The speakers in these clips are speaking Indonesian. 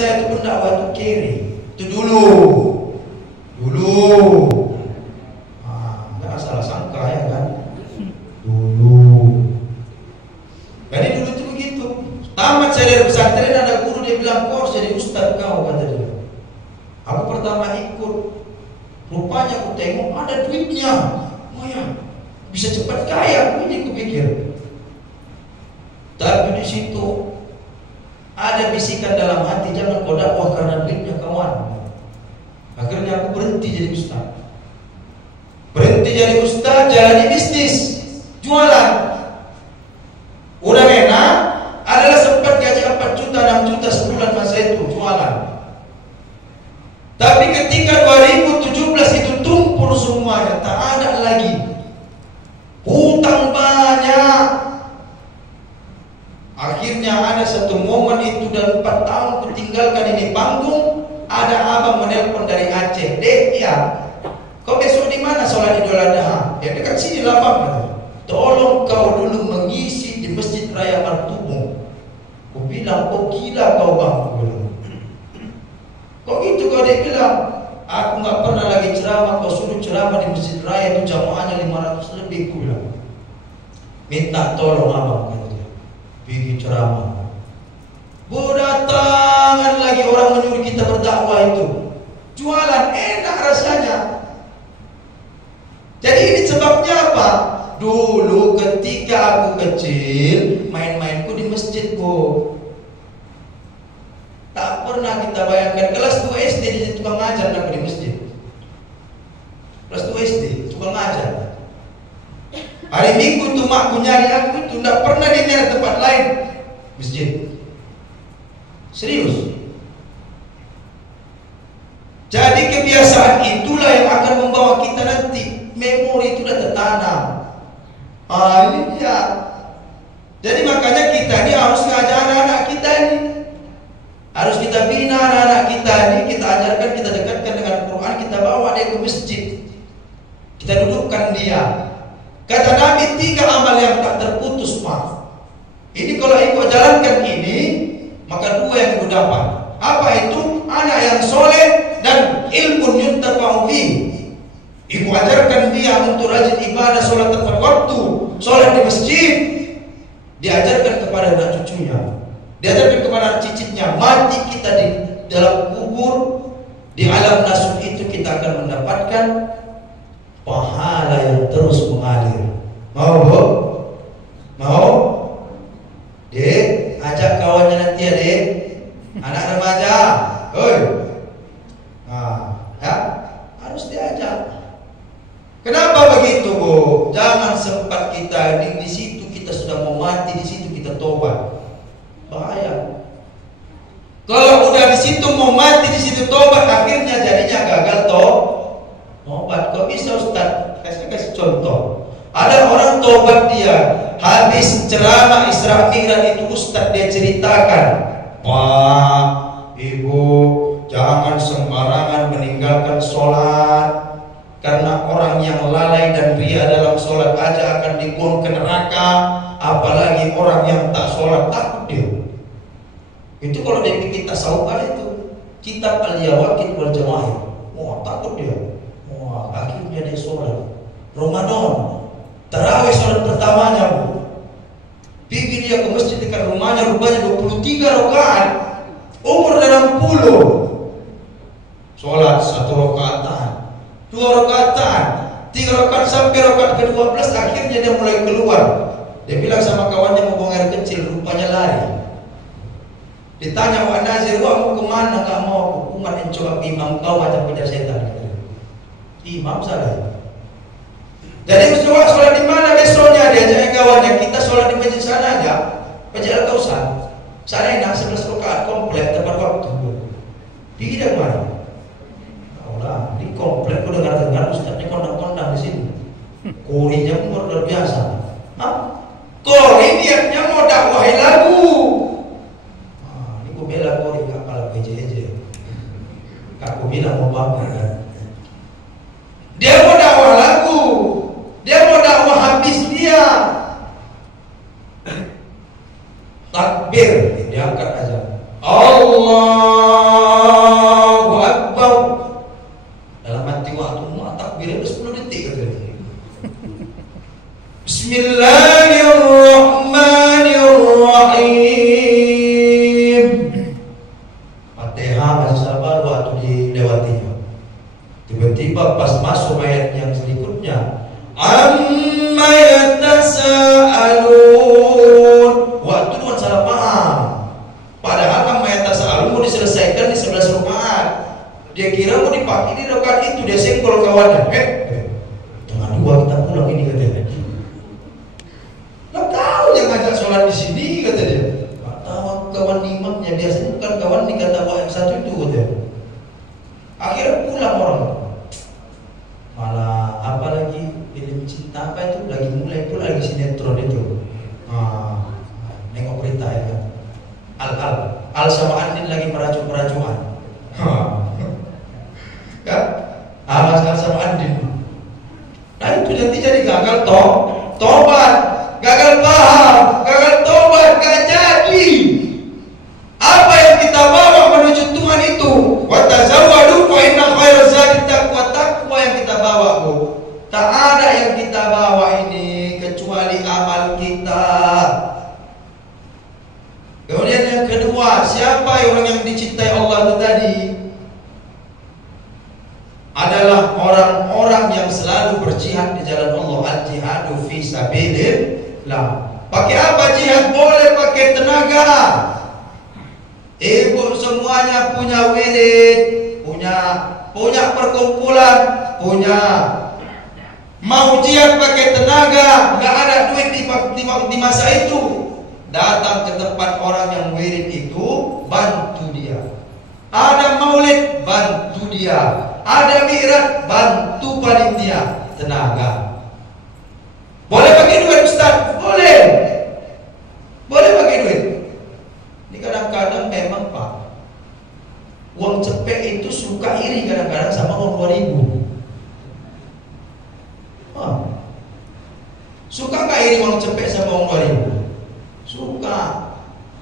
saya itu pendakwah itu kiri. Itu dulu. Jangan salah sangka ya kan. Dulu. Jadi dulu itu begitu. Tamat saya dari pesantren, ada guru dia bilang, kau harus jadi ustaz kau, kata dia. Aku pertama ikut. Rupanya aku tengok ada duitnya. Oh ya, bisa cepat kaya. Ini aku pikir. Tapi di situ ada bisikan dalam hati, jangan kau dakwah karena duitnya kawan. Akhirnya aku berhenti jadi ustaz. Berhenti jadi ustaz, jalani bisnis, jualan. Udah enak, adalah sempat gaji 4 juta, 6 juta sebulan masa itu jualan. Tapi ketika 2017 itu tumpul semuanya, tak ada lagi. Hutang banyak. Akhirnya ada satu momen itu dan 4 tahun kutinggalkan ini panggung. Ada abang menelpon dari Aceh, Dek, ya, kau besok di mana sholat Idul Adha? Ya dekat sini lah bang. Tolong kau dulu mengisi di Masjid Raya Martubung. Aku bilang, oh gila kau bang. Kok gitu kau? Dia bilang, aku nggak pernah lagi ceramah. Kau suruh ceramah di Masjid Raya itu jamaahnya 500 lebih. Aku bilang, minta tolong abang, kata dia, bikin ceramah. Berdatangan lagi orang menyuruh kita berdakwah itu. Jualan enak rasanya. Jadi ini sebabnya apa? Dulu ketika aku kecil, main-mainku di masjid, Bu. Tak pernah kita bayangkan. Kelas 2 SD jadi tukang ngajar aku di masjid. Kelas 2 SD, tukang ngajar. Hari Minggu tuh makku nyari aku itu, tidak pernah dia nyari tempat lain. Masjid. Serius. Jadi kebiasaan itulah yang akan membawa kita nanti. Memori itu sudah tertanam. Ini dia. Jadi makanya kita ini harus ngajar anak-anak kita ini. Harus kita bina anak-anak kita ini. Kita ajarkan, kita dekatkan dengan Quran. Kita bawa dia ke masjid. Kita dudukkan dia. Kata Nabi, 3 amal yang tak terputus, maaf. Ini kalau ibu jalankan ini, maka 2 yang ibu dapat. Apa itu? Anak yang soleh dan ilmu yuntafa'u fihi. Ibu ajarkan dia untuk rajin ibadah, sholat tepat waktu, sholat di masjid. Diajarkan kepada anak cucunya, diajarkan kepada anak cicitnya. Mati kita di dalam kubur, di alam nasut itu kita akan mendapatkan pahala yang terus mengalir. Mau, Bu? Mau? Dek, ajak kawannya nanti ya, Dek. Anak remaja, oi. Ya, harus diajak. Kenapa begitu, Bu? Jangan sempat kita di situ kita sudah mau mati, di situ kita tobat. Bahaya. Kalau udah di situ mau mati, di situ tobat, akhirnya jadinya gagal tobat. Kok bisa, Ustaz? Saya kasih contoh. Ada orang tobat dia, habis ceramah Isra Mi'raj itu Ustaz dia ceritakan, Pak, Ibu, jangan sembarangan meninggalkan sholat. Karena orang yang lalai dan ria dalam sholat aja akan dibuang ke neraka, apalagi orang yang tak sholat, takut dia. Itu kalau dia bikin tasawuf itu kitab Al-Yawakin wal Jawahir. Wah, takut dia. Wah, akhirnya dia sholat Ramadan, tarawih sholat pertamanya, Bu. Pergi dia ke masjid dekat rumahnya, rupanya 23 rakaat, umur 60. Sholat 1 rakaatan, 2 rakaatan, 3 rakaat sampai rakaat ke-12. Akhirnya dia mulai keluar. Dia bilang sama kawannya mau buang air kecil, rupanya lari. Ditanya, Wak Nazir, Wak mau kemana? Gak mau, umat yang coba imam kau macam kejar setan. Imam salah. Jadi Wak sholat di mana besoknya? Diajak kawannya, kita sholat di masjid sana aja, Masjid Al-Kausar. Sana enak, 11 rakaat komplek tepat waktu. Pergi dari mana? Di komplek udah dengar Ustaz ini kondang-kondang di sini. Korinya pun luar biasa. Kori niatnya mau dakwahi lagu. Ini gue bela Kori gak kalah PJJ. Aku bilang mau bapak kan. Dia mau dakwah lagu, dia mau dakwah habis dia. Takbir, diangkat aja. Allah Bismillahirrahmanirrahim. Fatihah masih sabar waktu dilewatinya. Tiba-tiba pas masuk ayat yang berikutnya, amma yatasaalun. Waktu itu salah paham. Padahal amma yatasaalun mau diselesaikan di 11 rakaat. Dia kira mau dipakai di rakaat itu, dia senggol kawannya. Tengah dua kita pulang ini katanya. Lah tahu yang ngajak sholat di sini kata dia. Nggak tahu kawan imamnya, biasanya bukan kawan di kata yang satu itu katanya. Akhirnya pulang orang. Malah apa lagi film cinta apa itu lagi mulai pula lagi sinetron itu. Nengok berita ya kan. Al sama Andin lagi merajuk-merajuan. Ya, Al sama Andin. Nah itu nanti jadi gagal tobat, gagal paham, gagal tobat, gak jadi. Apa yang kita bawa menuju Tuhan itu? Wa tazawwadu fa inna khairaz zadi taqwa. Takwa yang kita bawa, Bu. Tak ada yang kita bawa ini kecuali amal kita. Kemudian yang kedua, siapa orang yang dicintai Allah itu tadi? Adalah orang-orang yang selalu berjihad di jalan Allah. Al-jihadu fi sabilillah. Pakai apa jihad? Boleh pakai tenaga. Ibu semuanya punya wirid, punya perkumpulan, punya. Mau jihad pakai tenaga, nggak ada duit di masa itu. Datang ke tempat orang yang wirid itu, bantu dia. Ada maulid, bantu dia. Ada mi'raj, bantu panitia. Tenaga. Boleh pakai duit Ustaz? Boleh. Boleh pakai duit. Ini kadang-kadang memang Pak, uang cepek itu suka iri kadang-kadang sama uang 2000. Suka gak iri uang cepek sama uang 2000? Suka.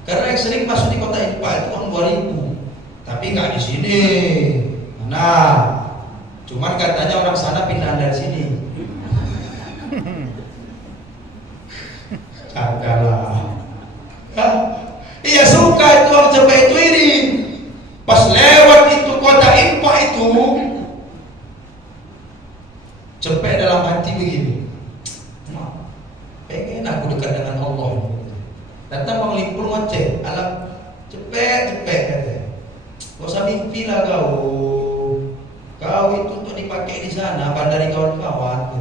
Karena yang sering masuk di kota ini Pak itu uang 2000. Tapi gak di sini. Nah, cuman katanya orang sana pindah dari sini. Cagalah. Iya suka itu orang cepet itu iri. Pas lewat itu kota Impa itu, cepet dalam hati begini. Pengen aku dekat dengan Allah. Datang Bang Lipul ngecek, alam cepet katanya. Gak usah mimpi lah kau itu untuk dipakai di sana, bandari kawan-kawan.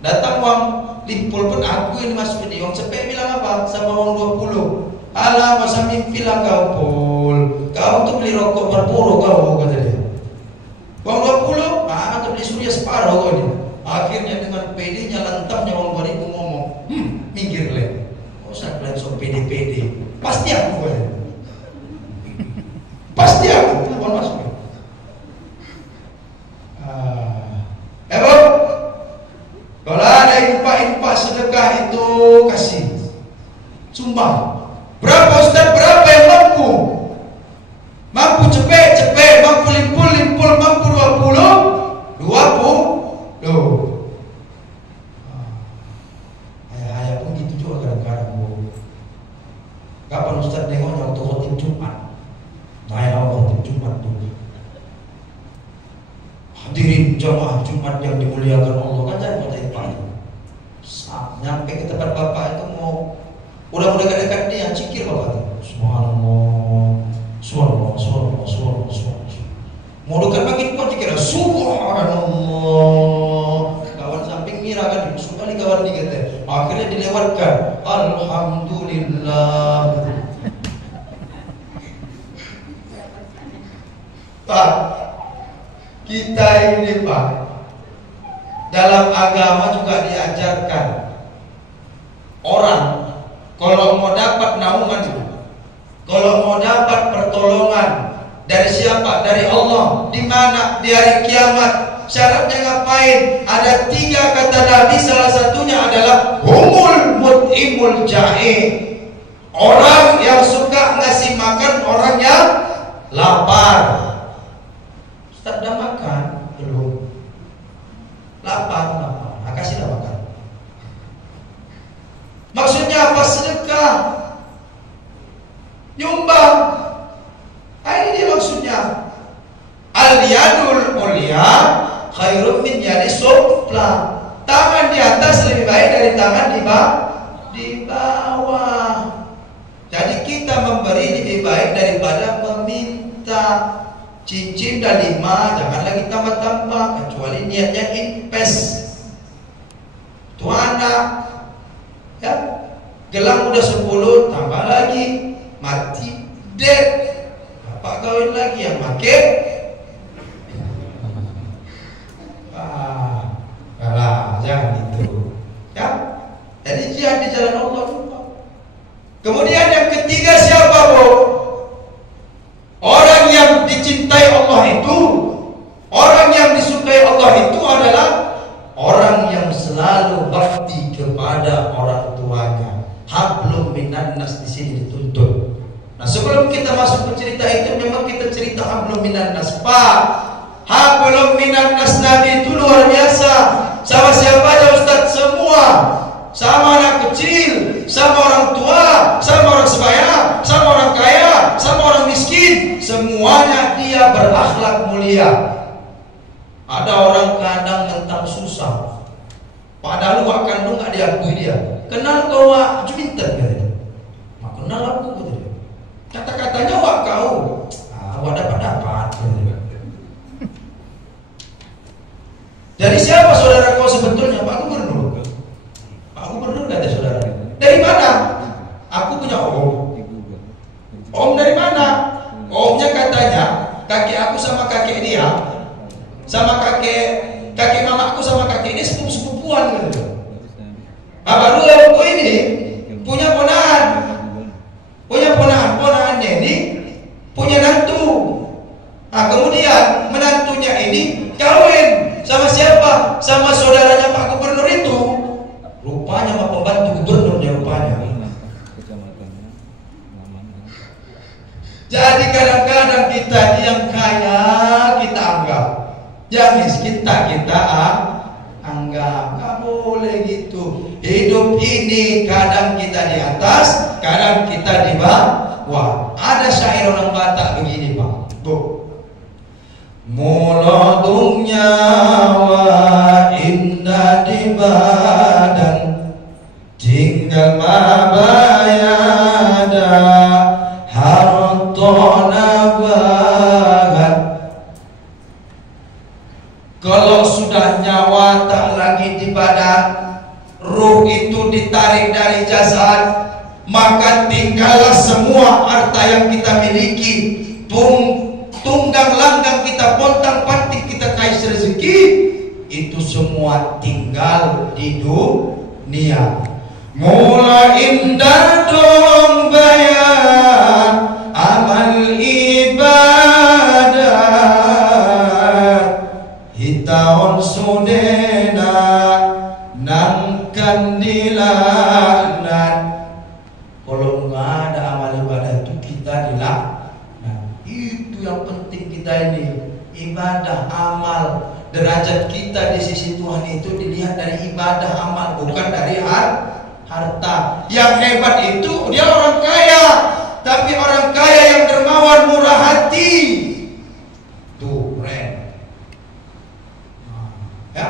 Datang Bang Lipul pun aku yang masuk ini. Wong cepet bilang apa? Sama uang 20. Alah, gak usah mimpi lah kau Pul. Kau tuh beli rokok berpuluh kau kata dia. Uang 20, untuk beli surya separuh kau dia. Akhirnya dengan PD-nya lantamnya uang 2000 ngomong, minggir leh. Oh saya kalian so PD-PD. Pasti aku kata. Pasti aku, mohon masuk. Kalau ada infak sedekah itu kasih, sumbang. Berapa Ustaz? Berapa yang mampu? Mampu cepet, mampu limpul, mampu 20. Ayah pun gitu juga kadang-kadang. Kapan Ustaz nengoknya waktu khotib Jumat? Nah ya khotib Jumat dulu. Hadirin jamaah Jumat yang dimuliakan Allah, kan jangan kota Pak. Nyampe ke tempat bapak itu udah dekat-dekat dia, cikir bapak. Subhanallah. Mau dekat makin pun cikir. Subhanallah. Kawan samping mira kan, suka di kawan dikata. Akhirnya dilewatkan. Alhamdulillah. Pak, kita ini Pak, dalam agama juga diajarkan orang kalau mau dapat naungan, kalau mau dapat pertolongan dari siapa? Dari Allah. Di mana? Di hari kiamat. Syaratnya ngapain? Ada 3 kata Nabi, salah satunya adalah humul mut'imul ja'i. Orang yang suka ngasih makan orang yang lapar. Ustaz dah makan? Belum. Lapar. Nah, kasihlah makan. sedekah, nyumbang. Nah, ini dia maksudnya. Al-yadul ulya khairun min yadi sufla. Tangan di atas lebih baik dari tangan di bawah. Jadi kita memberi lebih baik daripada meminta. Cincin dah 5, jangan lagi tambah-tambah, kecuali niatnya invest. Itu anak, ya, gelang udah 10, tambah lagi, mati, dead. Bapak kawin lagi yang pakai. Kalah, jangan itu, ya. Jadi jihad di jalan Allah. Kemudian yang ketiga siapa, Bu? Orang yang dicintai Allah itu, orang yang disukai Allah itu adalah orang yang selalu bakti kepada orang tuanya. Hablum minan nas di sini dituntut. Nah, sebelum kita masuk ke cerita itu, memang kita cerita hablum minan nas. Pak, hablum minan nas Nabi itu luar biasa. Sama siapa aja Ustaz? Semua. Sama anak kecil, sama orang tua, sama orang sebaya, sama orang kaya, sama orang miskin, semuanya dia berakhlak mulia. Ada orang kadang tentang susah, padahal wak kandung gak diakui dia. Kenal kau wak Juminten katanya. Mak kenal aku katanya. Kata-katanya wak kau, wak dapat-dapat katanya. Jadi siapa saudara kau sebetulnya? Pak Gubernur. Pak Gubernur kata saudara. Dari mana? Aku punya om. Om dari mana? Omnya katanya kakek aku sama kakek dia, sama kakek mamaku sama kakek ini sepupu-sepupuan gitu. Baru omku ini punya ponaannya ini punya nantu. Nah, kemudian menantunya ini kawin sama siapa? Sama saudaranya Pak Gubernur itu. Rupanya sama pembantu gubernurnya rupanya. Jadi kadang-kadang kita yang kaya kita anggap, yang miskin kita anggap. Gak boleh gitu. Hidup ini kadang kita di atas, kadang kita di bawah. Ada syair orang Batak begini, Pak, Bu. Mulodungnya wa inna di badan tinggal mabayada hartona bagan. Kalau sudah nyawa tak lagi di badan, ruh itu ditarik dari jasad, maka tinggallah semua harta yang kita miliki. Tunggang langgang kita, pontang panting kita kais rezeki, itu semua tinggal di dunia. Mula indah dong bayar amal ibadah, hitaon sudena nangkan dilaknat. Kalau nggak ada amal ibadah itu kita dilaknat. Yang penting kita ini ibadah, amal. Derajat kita di sisi Tuhan itu dilihat dari ibadah, amal, bukan dari harta. Yang hebat itu dia orang kaya, tapi orang kaya yang dermawan, murah hati. Tuh keren. Ya.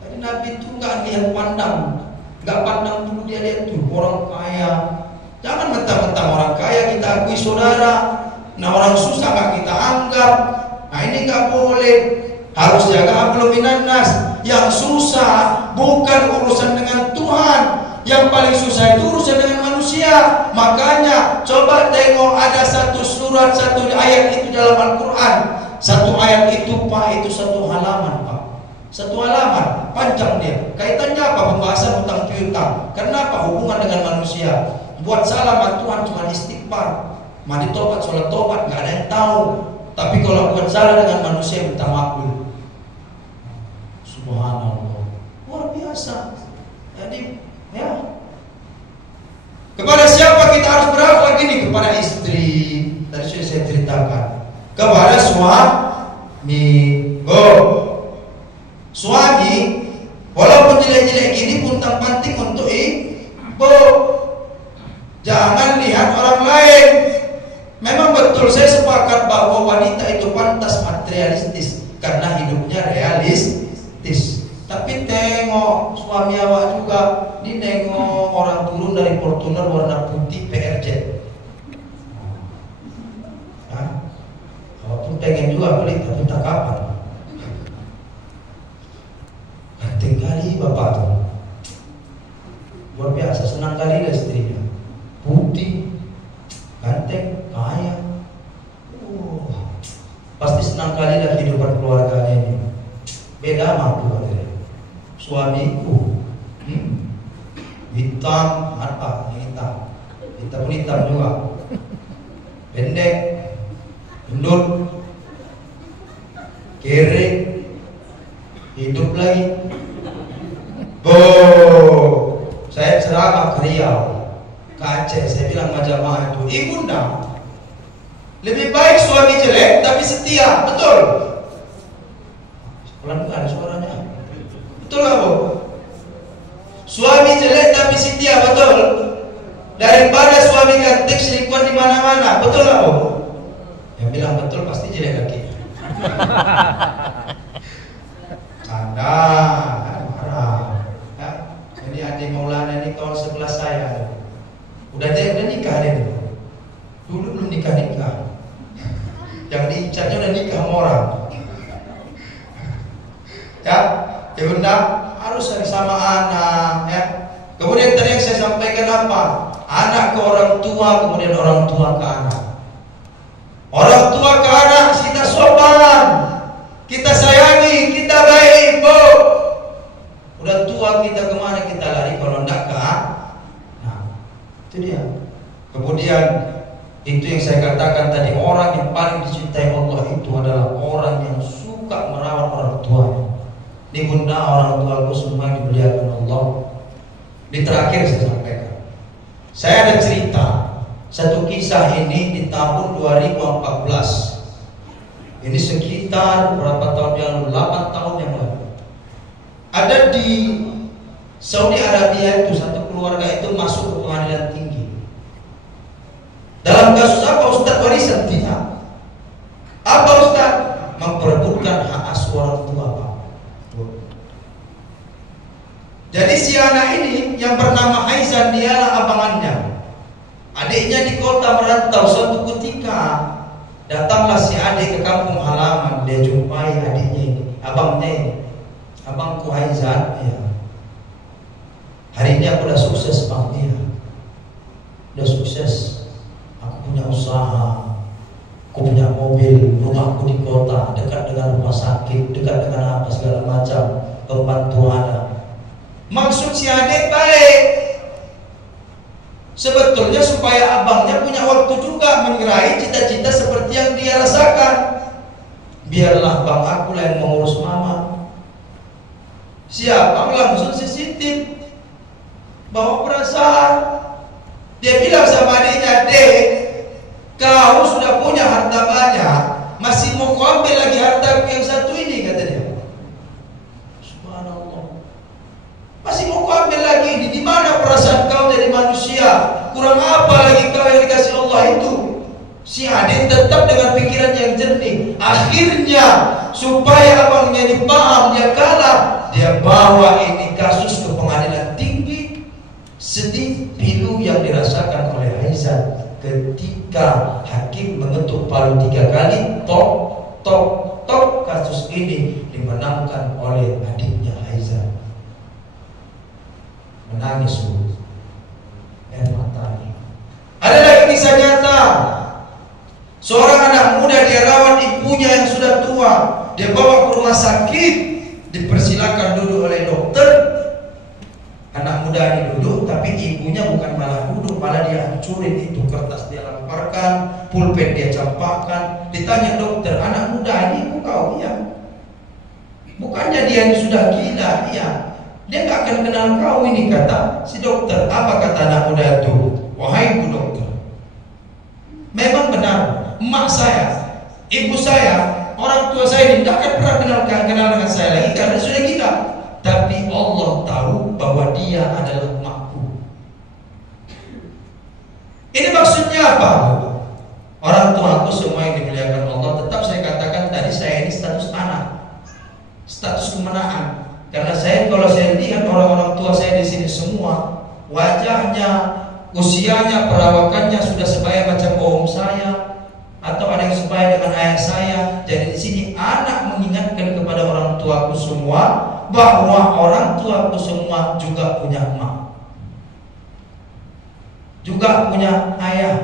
Jadi Nabi itu nggak lihat pandang, nggak pandang dulu, dia lihat tuh orang kaya. Jangan mentang-mentang orang kaya kita akui saudara. Nah, orang susah gak kita anggap. Nah, ini gak boleh. Harus jaga hablum minan nas. Yang susah bukan urusan dengan Tuhan. Yang paling susah itu urusan dengan manusia. Makanya coba tengok, ada satu surat, satu ayat itu dalam Al-Quran. Satu ayat itu, Pak, itu satu halaman, Pak. Satu halaman, panjang dia. Kaitannya apa? Pembahasan hutang piutang. Kenapa? Hubungan dengan manusia. Buat salah sama Tuhan cuma istighfar, mandi tobat, sholat tobat, gak ada yang tahu. Tapi kalau buat salah dengan manusia minta makhluk. Subhanallah, luar biasa. Jadi ya, kepada siapa kita harus berakhlak ini? Kepada istri. Tadi sudah saya ceritakan. Kepada suami. Suami walaupun jelek-jelek gini puntang panting untuk ibu. betul, saya sepakat bahwa wanita itu pantas materialistis karena hidupnya realistis. Tapi tengok suami awak juga, ini nengok orang turun dari Fortuner warna putih PRJ. Walaupun pengen juga beli, tapi tak kapan. Ganteng kali bapak tuh, luar biasa, senang kali lah istrinya, putih, ganteng, kaya. Pasti senang kali lah kehidupan keluarga ini. Beda sama aku katanya. Suamiku hitam, apa? Hitam pun hitam juga, pendek, gendut, kere, hidup lagi. Saya ceramah ke Riau, ke Aceh, saya bilang sama jamaah itu, ibunda, lebih baik suami jelek tapi setia, betul? Pelan-pelan suaranya, betul gak Bu? Suami jelek tapi setia, betul? Daripada suami ganteng selingkuhan di mana-mana, betul gak Bu? Yang bilang betul pasti jelek lagi. Canda, marah. Ya, ini adik Maulana ini kawan sebelah saya. Udah nikah deh. Dulu belum nikah. Yang diincarnya udah nikah sama orang. Ya bunda harus sama anak. Ya. Kemudian tadi yang saya sampaikan apa? Anak ke orang tua, kemudian orang tua ke anak. Orang tua ke anak, kita sopan, kita sayangi, kita baik, Bu. Udah tua kita kemana kita lari kalau enggak ke? Nah, itu dia. Kemudian itu yang saya katakan tadi, orang yang paling dicintai Allah itu adalah orang yang suka merawat orang tuanya. Ini bunda, orang tuaku semua dimuliakan Allah. Di terakhir saya sampaikan, saya ada cerita satu kisah ini di tahun 2014. Ini sekitar berapa tahun yang lalu? 8 tahun yang lalu. Ada di Saudi Arabia itu satu keluarga itu masuk ke pengadilan tinggi. Dalam kasus apa Ustaz? Warisan? Tidak. Apa Ustaz? Memperebutkan hak asuh orang tua, Pak. Jadi si anak ini yang bernama Aizan, dialah abangannya. Adiknya di kota merantau. Suatu ketika datanglah si adik ke kampung halaman. Dia jumpai adiknya ini, abangnya ini. Abangku Aizan, ya. Hari ini aku udah sukses Bang, ya. Udah sukses. Aku punya usaha, aku punya mobil, rumahku di kota, dekat dengan rumah sakit, dekat dengan apa segala macam, pembantu ada. Maksud si adik baik. Sebetulnya supaya abangnya punya waktu juga mengirahi cita-cita seperti yang dia rasakan. Biarlah bang aku lah yang mengurus mama. Si abang langsung sensitif, bawa perasaan. Dia bilang sama adiknya, "Dek, kau sudah punya harta banyak, masih mau kau ambil lagi hartaku yang satu ini?" kata dia. Subhanallah. Masih mau kau ambil lagi ini? Di mana perasaan kau jadi manusia? Kurang apa lagi kau yang dikasih Allah itu? Si adik tetap dengan pikiran yang jernih. Akhirnya supaya abangnya ini paham, dia kalah. Dia bawa ini kasus ke pengadilan tinggi. Sedih pilu yang dirasakan oleh Aizan ketika hakim mengetuk palu 3 kali, tok, tok, tok. Kasus ini dimenangkan oleh adiknya Aizan. Menangis air matanya. Ada lagi kisah nyata. Seorang anak muda dia rawat ibunya yang sudah tua. Dia bawa ke rumah sakit, dipersilakan duduk oleh dokter. Anak muda ini duduk, tapi ibunya bukan malah duduk, malah dia hancurin itu kertas, dia lemparkan, pulpen dia campakkan. Ditanya dokter, "Anak muda ini ibu kau?" "Iya." "Bukannya dia ini sudah gila?" "Iya." "Dia nggak akan kenal kau ini," kata si dokter. Apa kata anak muda itu? "Wahai bu dokter, memang benar emak saya, ibu saya, orang tua saya ini tidak akan pernah kenal dengan saya lagi karena sudah gila. Tapi Allah tahu bahwa dia adalah emakku." Ini maksudnya apa? Orang tuaku wajahnya, usianya, perawakannya sudah sebaya macam om saya, atau ada yang sebaya dengan ayah saya. Jadi di sini anak mengingatkan kepada orang tuaku semua bahwa orang tuaku semua juga punya emak, juga punya ayah.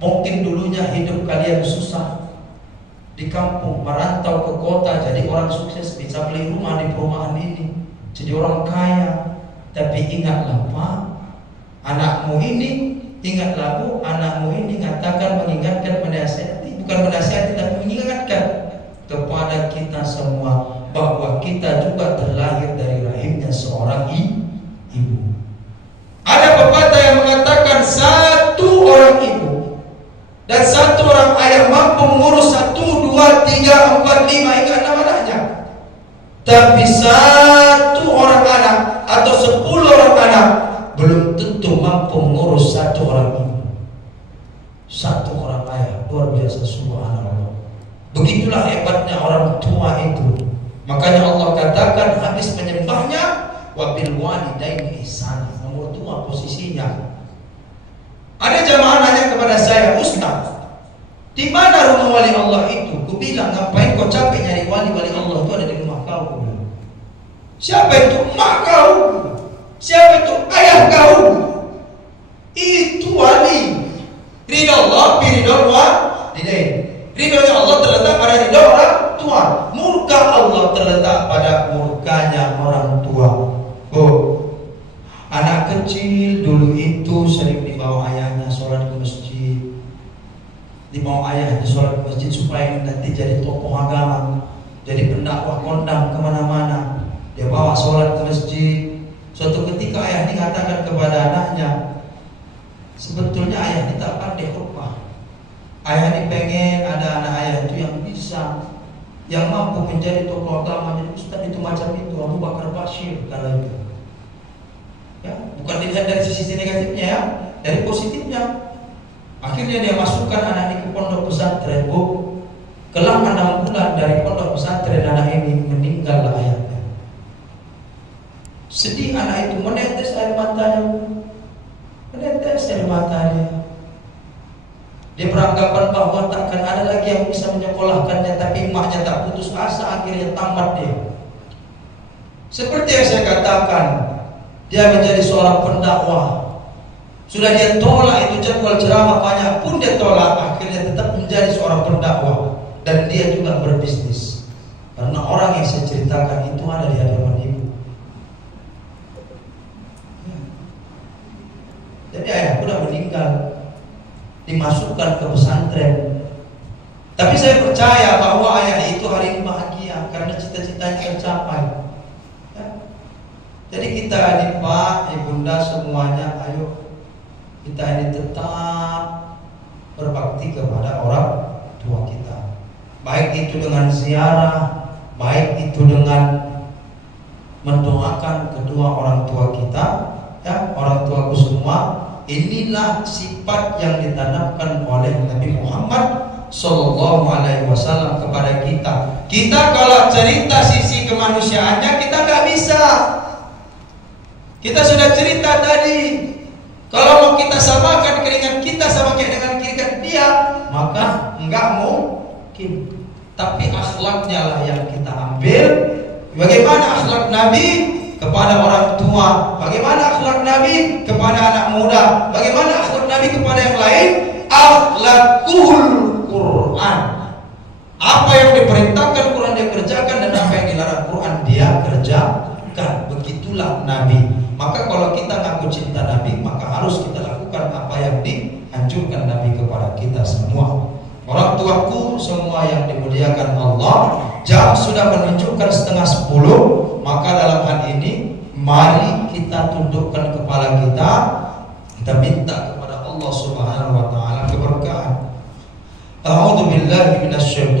Mungkin dulunya hidup kalian susah di kampung, merantau ke kota, jadi orang sukses, bisa beli rumah di perumahan ini, jadi orang kaya. Tapi ingatlah Pak, anakmu ini, ingatlah Bu, anakmu ini mengingatkan, menasihati, bukan menasihati tapi mengingatkan kepada kita semua bahwa kita juga terlahir dari rahimnya seorang ibu. Ada pepatah yang mengatakan satu orang ibu dan satu orang ayah mampu mengurus 1, 2, 3, 4, 5 hingga 6 anaknya. Tapi satu orang anak atau 10 orang anak belum tentu mampu mengurus satu orang ibu, satu orang ayah. Luar biasa, subhanallah. Begitulah hebatnya orang tua itu. Makanya Allah katakan habis menyembahnya, wabil walidaini ihsana. Nomor 2 posisinya. Ada jamaah nanya kepada saya, Ustaz, di mana rumah wali Allah itu? Ku bilang, ngapain kau capek nyari wali Allah? Itu ada di rumah kau. Siapa itu? Emak kau. Siapa itu? Ayah kau. Itu wali. Ridho Allah, biridho walidain. Ridhonya Allah terletak pada ridho orang tua. Murka Allah terletak pada murkanya orang tua. Oh, anak kecil dulu itu sering dibawa ayahnya sholat ke masjid, dibawa ayahnya sholat ke masjid supaya nanti jadi tokoh agama, jadi pendakwah kondang kemana-mana. Dia bawa sholat ke masjid. Suatu ketika ayah ini katakan kepada anaknya, sebetulnya ayah ini tak pandai khutbah. Ayah ini pengen ada anak ayah itu yang bisa, yang mampu menjadi tokoh agama, jadi ustaz itu macam itu, Abu Bakar Bashir kalau itu. Ya, bukan dilihat dari sisi negatifnya ya, dari positifnya. Akhirnya dia masukkan anak ini ke pondok pesantren. Bu, kelang 6 bulan dari pondok pesantren anak ini meninggallah ayahnya. Sedih anak itu, menetes air matanya, menetes air matanya. Dia beranggapan bahwa takkan ada lagi yang bisa menyekolahkannya, tapi emaknya tak putus asa, akhirnya tamat dia. Seperti yang saya katakan, dia menjadi seorang pendakwah. Sudah dia tolak itu jadwal ceramah banyak pun dia tolak, akhirnya tetap menjadi seorang pendakwah. Dan dia juga berbisnis. Karena orang yang saya ceritakan itu ada di hadapan ibu. Jadi ayahku sudah meninggal, dimasukkan ke pesantren. Tapi saya percaya bahwa ayah itu hari ini bahagia karena cita-citanya tercapai. Jadi kita ini Pak, Ibunda semuanya, ayo kita ini tetap berbakti kepada orang tua kita. Baik itu dengan ziarah, baik itu dengan mendoakan kedua orang tua kita, ya, orang tuaku semua. Inilah sifat yang ditanamkan oleh Nabi Muhammad Sallallahu Alaihi Wasallam kepada kita. Kita kalau cerita sisi kemanusiaannya kita nggak bisa. Kita sudah cerita tadi, kalau mau kita samakan keringat kita sama kayak dengan keringat dia, maka enggak mungkin. Tapi akhlaknya lah yang kita ambil. Bagaimana akhlak Nabi kepada orang tua? Bagaimana akhlak Nabi kepada anak muda? Bagaimana akhlak Nabi kepada yang lain? Akhlakul Quran. Apa yang diperintahkan Quran dia kerjakan, dan apa yang dilarang Quran dia kerjakan. Begitulah Nabi. Maka kalau kita ngaku cinta Nabi, maka harus kita lakukan apa yang dianjurkan Nabi kepada kita semua. Orang tuaku semua yang dimuliakan Allah, jam sudah menunjukkan 9:30. Maka dalam hal ini mari kita tundukkan kepala kita minta kepada Allah Subhanahu wa taala keberkahan. A'udzu billahi minasyaitonir